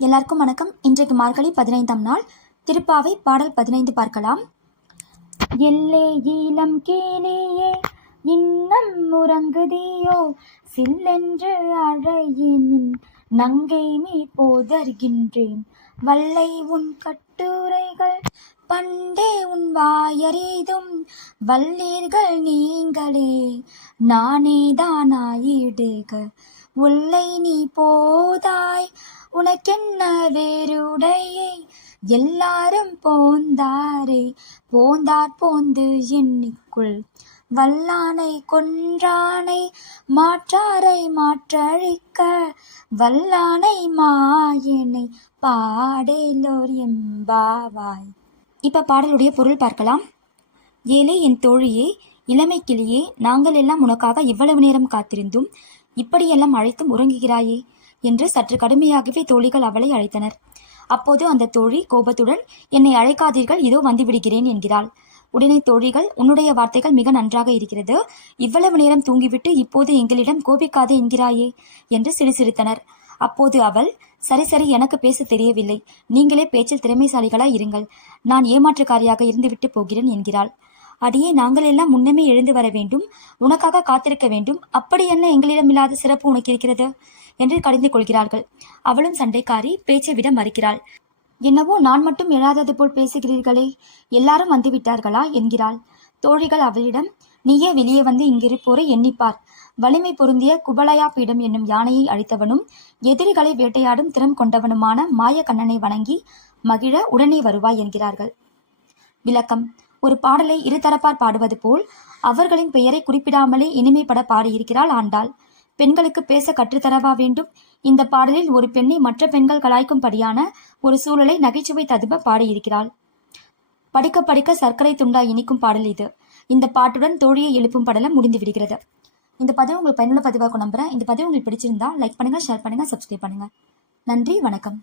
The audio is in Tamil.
எல்லாருக்கும் வணக்கம். இன்றைக்கு மார்கழி பதினைந்தாம் நாள். திருப்பாவை பாடல் பதினைந்து பார்க்கலாம். எல்லே ஈலம் கீழேயே இன்னம் உறங்குதியோ சில்லென்று அழையின் நங்கை மீ போதர்கின்றேன். வல்லை உன் கட்டுரைகள் பண்டே உன் வாயறிதும் வல்லீர்கள் நீங்களே. நானேதானாயிடுக. உள்ளை நீ போதாய் உனக்கென்ன வேறுடையே? எல்லாரும் போந்தாரே போந்தார் போந்து எண்ணிக்குள். வல்லானை கொன்றானை மாற்றாரை மாற்றழிக்க வல்லானை மாயினை பாடேலோர் எம்பாவாய். இப்ப பாடலுடைய பொருள் பார்க்கலாம். ஏலே என் தோழியே இளமை கிளியே நாங்கள் எல்லாம் உனக்காக இவ்வளவு நேரம் காத்திருந்தும் இப்படியெல்லாம் அழைத்தும் உறங்குகிறாயே என்று சற்று கடுமையாகவே தோழிகள் அவளை அழைத்தனர். அப்போது அந்த தோழி கோபத்துடன் என்னை அழைக்காதீர்கள் இதோ வந்துவிடுகிறேன் என்கிறாள். உடனே தோழிகள் உன்னுடைய வார்த்தைகள் மிக நன்றாக இருக்கிறது. இவ்வளவு நேரம் தூங்கிவிட்டு இப்போது எங்களிடம் கோபிக்காதே என்கிறாயே என்று சிரிசிரித்தனர். அப்போது அவள் சரி சரி எனக்கு பேச தெரியவில்லை. நீங்களே பேச்சில் திறமைசாலிகளாய் இருங்கள். நான் ஏமாற்றுக்காரியாக இருந்துவிட்டு போகிறேன் என்கிறாள். அடியே நாங்கள் எல்லாம் முன்னமே எழுந்து வர வேண்டும். உனக்காக காத்திருக்க வேண்டும். அப்படி என்ன எங்களிடம் இல்லாத சிறப்பு உனக்கு இருக்கிறது? என்று கடிந்து கொள்கிறார்கள். அவளும் சண்டைக்காரி பேச்சை விட மறுக்கிறாள். என்னவோ நான் மட்டும் எழாதது போல் பேசுகிறீர்களே. எல்லாரும் வந்துவிட்டார்களா? என்கிறாள். தோழிகள் அவளிடம் நீயே வெளியே வந்து இங்கிருப்போரை எண்ணிப்பார். வலிமை பொருந்திய குபலயா பீடம் என்னும் யானையை அழித்தவனும் எதிரிகளை வேட்டையாடும் திறம் கொண்டவனுமான மாயக்கண்ணனை வணங்கி மகிழ உடனே வருவாய் என்கிறார்கள். விளக்கம். ஒரு பாடலை இருதரப்பார் பாடுவது போல் அவர்களின் பெயரை குறிப்பிடாமலே இனிமைப்பட பாடியிருக்கிறாள் ஆண்டாள். பெண்களுக்கு பேச கற்றுத்தரவா வேண்டும்? இந்த பாடலில் ஒரு பெண்ணை மற்ற பெண்கள் கலாய்க்கும்படியான ஒரு சூழலை நகைச்சுவை ததும்ப பாடியிருக்கிறாள். படிக்க படிக்க சர்க்கரை துண்டா இனிக்கும் பாடல் இது. இந்த பாட்டுடன் தோழியை எழுப்பும் படலம் முடிந்து விடுகிறது. இந்த பதிவு உங்களுக்கு பயனுள்ள பதிவாக நம்புறேன். இந்த பதிவு உங்களுக்கு பிடிச்சிருந்தா லைக் பண்ணுங்க ஷேர் பண்ணுங்க சப்ஸ்கிரைப் பண்ணுங்க. நன்றி வணக்கம்.